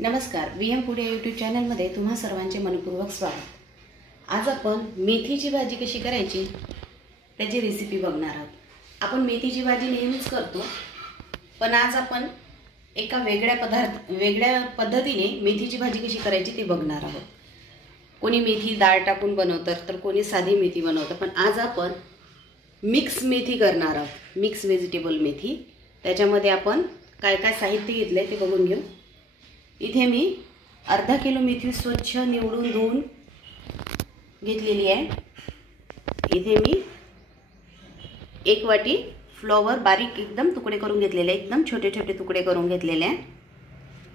नमस्कार, VM food या YouTube चॅनलमध्ये तुम्हा सर्वांचे मनपूर्वक स्वागत। आज आपण मेथीची भाजी कशी करायची त्याची रेसिपी बघणार आहोत। आपण मेथीची भाजी नेहमीच करतो, पण आज आपण एका वेगळ्या पद्धतीने मेथीची भाजी कशी करायची ते बघणार आहोत। कोणी मेथी डाळ टाकून बनवतात तर कोणी साधी मेथी बनवतात, पण आज आपण मिक्स मेथी करणार आहोत। मिक्स व्हेजिटेबल मेथी। त्याच्यामध्ये आपण काय काय साहित्य घेतले ते बघून घेऊ। इथे मी अर्धा किलो मेथी स्वच्छ निवडून धुवून घेतलेली आहे। इथे मी एक वाटी फ्लॉवर बारीक एकदम तुकडे करून घेतलेले, एकदम छोटे छोटे तुकडे करून घेतलेले आहे।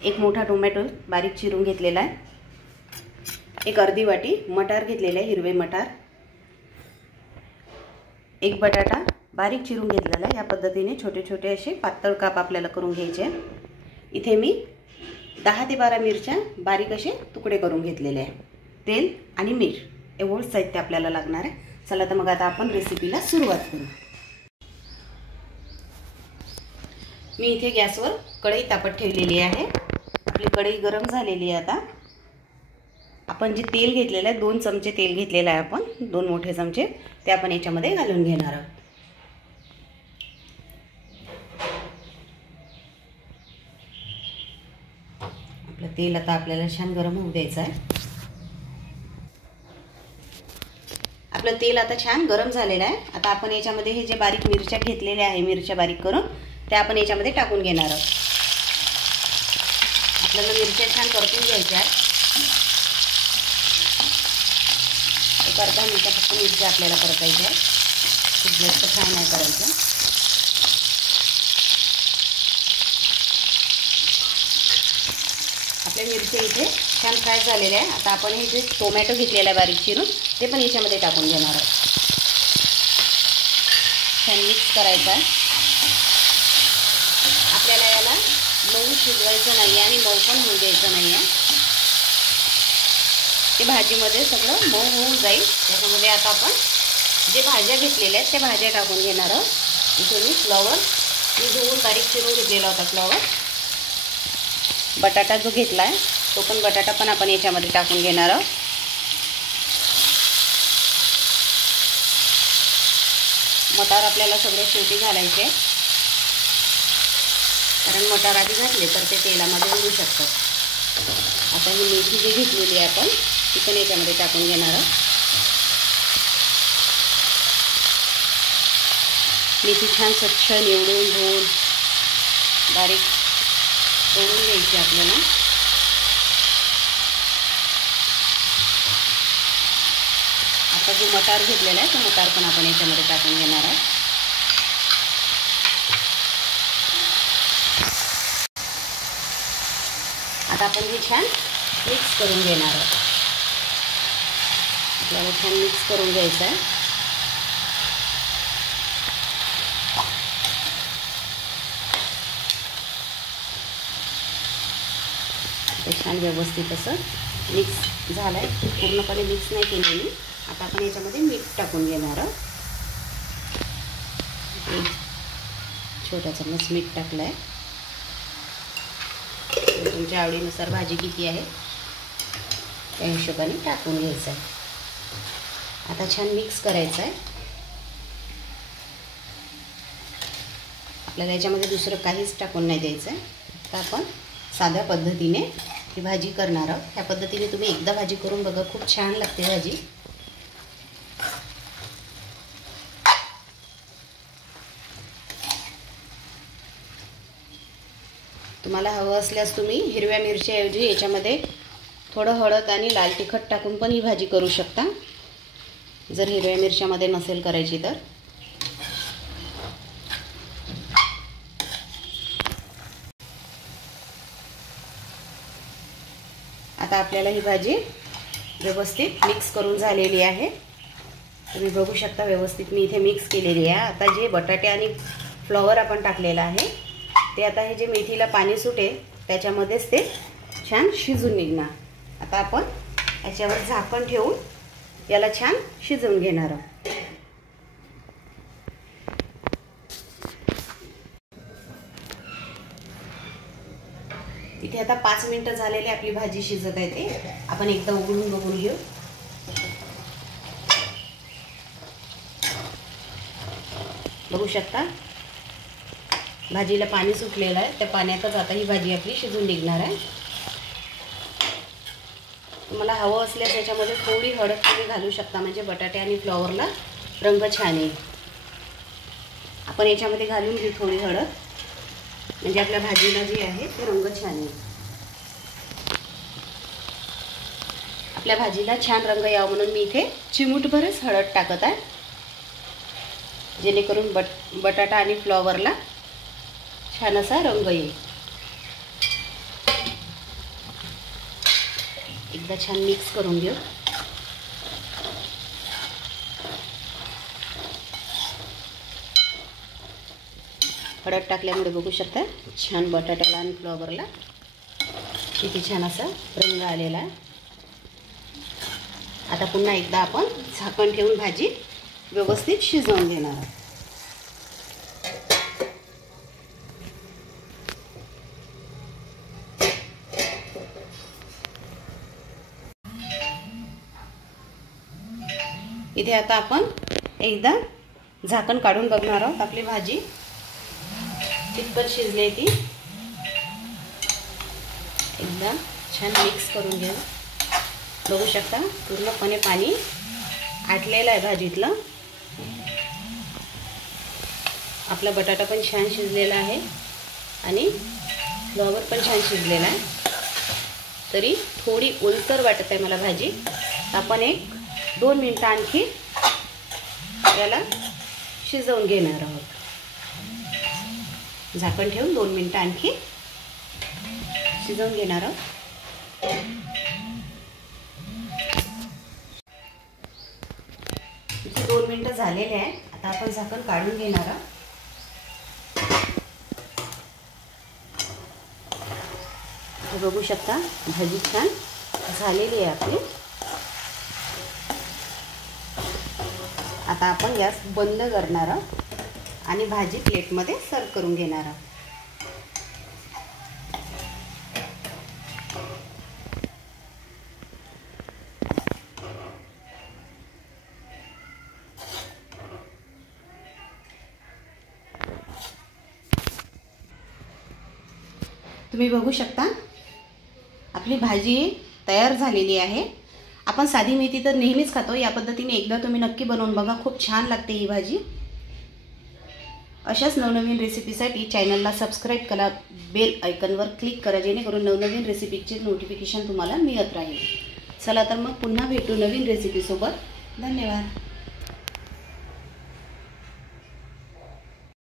एक मोठा टोमॅटो बारीक चिरून घेतलेला आहे। एक अर्धी वाटी मटार घेतलेले आहे, हिरवे मटार। एक बटाटा बारीक चिरून घेतलेला आहे। या पद्धतीने छोटे छोटे असे पातळ काप आपल्याला करून घ्यायचे। इथे मी 10 ते 12 मिरच्या बारीक असे तुकडे करून घेतलेले आहे। तेल आणि मीठ एवढंच साहित्य आपल्याला लागणार आहे। चला तर मग आता आपण रेसिपीला सुरुवात करू। मी इथे गॅसवर कढई तापत ठेवलेली आहे। आपली कढई गरम झालेली आहे। आता आपण जे तेल घेतलेलं आहे, 2 चमचे तेल घेतलेलं आहे आपण, 2 मोठे चमचे, ते आपण याच्यामध्ये घालून घेणार आहोत। आपलं तेल आता आपल्याला छान गरम होऊ द्यायचं आहे। आपलं तेल आता छान गरम झालेलं आहे। आता आपण याच्यामध्ये हे जे बारीक मिरच्या घेतलेल्या आहे, मिरच्या बारीक करून त्या आपण याच्यामध्ये टाकून घेणार आहोत। आपल्याला मिरच्या छान परतून घ्यायच्या आहेत। एक अर्धा मिनिट फक्त मिरच्या आपल्याला परतायच्या आहेत, खूप जास्त फ्राय नाही करायचं। आपल्या मिरच्या इथे छान फ्राय झालेल्या आहे। आता आपण हे जे टोमॅटो घेतलेला आहे बारीक चिरून ते पण याच्यामध्ये टाकून घेणार आहोत। छान मिक्स करायचं आहे। आपल्याला याला मऊ शिजवायचं नाही आणि मऊ पण होऊ द्यायचं नाही आहे। ते भाजीमध्ये सगळं मऊ होऊन जाईल। त्याच्यामध्ये आता आपण जे भाज्या घेतलेल्या आहेत त्या भाज्या टाकून घेणार आहोत। इथे मी फ्लॉवर धुवून बारीक चिरून घेतलेला होता फ्लॉवर। बटाटा जो घेतला आहे तो पण बटाटा पण आपण याच्यामध्ये टाकून घेणार आहोत। मटार आपल्याला सगळे शेवटी घालायचे, कारण मटार आधी घातले तर ते तेलामध्ये उडू शकतात। आता ही मेथी जी घेतलेली आहे आपण ती पण याच्यामध्ये टाकून घेणार आहोत। मेथी छान स्वच्छ निवडून धुवून बारीक तळून घ्यायची आपल्याला। आता जो मटार घेतलेला आहे तो मटार पण आपण याच्यामध्ये टाकून घेणार आहे। आता आपण हे छान मिक्स करून घेणार आहोत। आपल्याला छान मिक्स करून घ्यायचं आहे। ते छान व्यवस्थित असं मिक्स झालं आहे। पूर्णपणे मिक्स नाही केलेली। आता आपण याच्यामध्ये मीठ टाकून घेणार आहोत। छोटा चम्मच मीठ टाकलं आहे। तुमच्या आवडीनुसार भाजी किती आहे त्या हिशोबाने टाकून घ्यायचं आहे। आता छान मिक्स करायचं आहे। आपल्याला याच्यामध्ये दुसरं काहीच टाकून नाही द्यायचं आहे। आता आपण साध्या पद्धतीने ही भाजी करणार आहोत। ह्या पद्धतीने तुम्ही एकदा भाजी करून बघा, खूप छान लागते भाजी। तुम्हाला हवं असल्यास तुम्ही हिरव्या मिरच्याऐवजी याच्यामध्ये थोडं हळद आणि लाल तिखट टाकून पण ही भाजी करू शकता, जर हिरव्या मिरच्यामध्ये नसेल करायची तर। आता आपल्याला ही भाजी व्यवस्थित मिक्स करून झालेली आहे। तुम्ही बघू शकता व्यवस्थित मी इथे मिक्स केलेली आहे। आता जे बटाटे आणि फ्लॉवर आपण टाकलेलं आहे ते आता हे जे मेथीला पाणी सुटेल त्याच्यामध्येच ते छान शिजून निघणार। आता आपण याच्यावर झाकण ठेवून याला छान शिजवून घेणार आहोत। इथे आता 5 मिनिटं झालेली आपली भाजी शिजत आहे ते आपण एकदा उघडून बघून घेऊ। बघू शकता भाजीला पाणी सुटलेलं आहे, त्या पाण्यातच आता ही भाजी आपली शिजून निघणार आहे। तुम्हाला हवं असल्यास याच्यामध्ये थोडी हळद तुम्ही घालू शकता, म्हणजे बटाटे आणि फ्लॉवरला रंग छान येईल। आपण याच्यामध्ये घालून घेऊ थोडी हळद, म्हणजे आपल्या भाजीला जी आहे ते रंग छान येईल। आपल्या भाजीला छान रंग यावा म्हणून मी इथे चिमूटभरच हळद टाकत आहे, जेणेकरून बटाटा आणि फ्लॉवरला छान असा रंग येईल। एकदा छान मिक्स करून घेऊ। हळद टाकल्यामुळे बघू शकता छान बटाट्याला आणि फ्लॉवरला किती छान असा रंग आलेला आहे। आता पुन्हा एकदा आपण झाकण ठेवून भाजी व्यवस्थित शिजवून घेणार आहोत। इथे आता आपण एकदा झाकण काढून बघणार आहोत आपली भाजी कितपत शिजली ती। एकदा छान मिक्स करून घेऊ। बघू शकता पूर्णपणे पाणी आटलेलं आहे भाजीतलं। आपला बटाटा पण छान शिजलेला आहे आणि फ्लॉवर पण छान शिजलेला आहे, तरी थोडी ओलसर वाटत आहे मला भाजी। आपण 1-2 मिनिटं आणखी याला शिजवून घेणार आहोत। झाकण ठेवून 2 मिनिटं आणखी शिजवून घेणार आहोत। इथे 2 मिनिटं झालेले आहे, आता आपण झाकण काढून घेणार आहोत। बघू शकता भाजी छान झालेली आहे आपली। आता आपण गॅस बंद करणार आहोत आणि भाजी प्लेटमध्ये सर्व करून घेणार आहोत। तुम्ही बघू शकता आपली भाजी तयार झालेली आहे। आपण साधी मेथी तर नेहमीच खातो, या पद्धतीने एकदा तुम्ही नक्की बनवून बघा, खूप छान लागते ही भाजी। अशाच नवनवीन रेसिपीसाठी चॅनलला सबस्क्राईब करा, बेल आयकॉनवर क्लिक करा, जेणेकरून नवनवीन रेसिपीचे नोटिफिकेशन तुम्हाला मिळत राहील। चला तर मग पुन्हा भेटू नवीन रेसिपीसोबत। धन्यवाद।